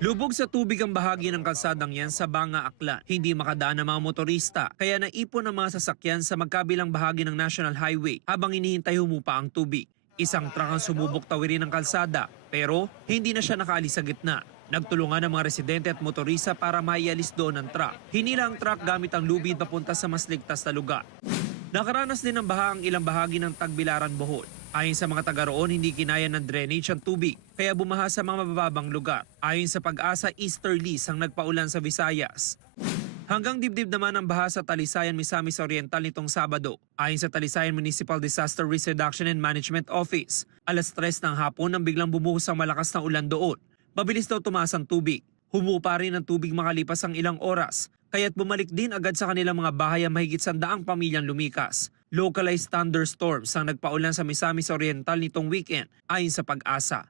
Lubog sa tubig ang bahagi ng kalsadang yan sa Banga, Aklan. Hindi makadaan ng mga motorista, kaya naipon ang mga sasakyan sa magkabilang bahagi ng National Highway habang inihintay humupa ang tubig. Isang truck ang sumubok tawirin ng kalsada, pero hindi na siya nakaalis sa gitna. Nagtulungan ang mga residente at motorista para maialis doon ang truck. Hinila ang truck gamit ang lubid papunta sa mas ligtas na lugar. Nakaranas din ng baha ang ilang bahagi ng Tagbilaran, Bohol. Ayon sa mga taga roon, hindi kinaya ng drainage ang tubig, kaya bumaha sa mga mabababang lugar. Ayon sa Pag-asa, easterlies ang nagpaulan sa Visayas. Hanggang dibdib naman ang baha sa Talisayan, Misamis Oriental nitong Sabado. Ayon sa Talisayan Municipal Disaster Risk Reduction and Management Office, alas 3 ng hapon nang biglang bumuhos ang malakas na ulan doon. Mabilis daw tumaas ang tubig. Humupa rin ang tubig makalipas ang ilang oras, kaya't bumalik din agad sa kanilang mga bahay ang mahigit 100 pamilyang lumikas. Localized thunderstorms ang nagpaulan sa Misamis Oriental nitong weekend ayon sa Pag-asa.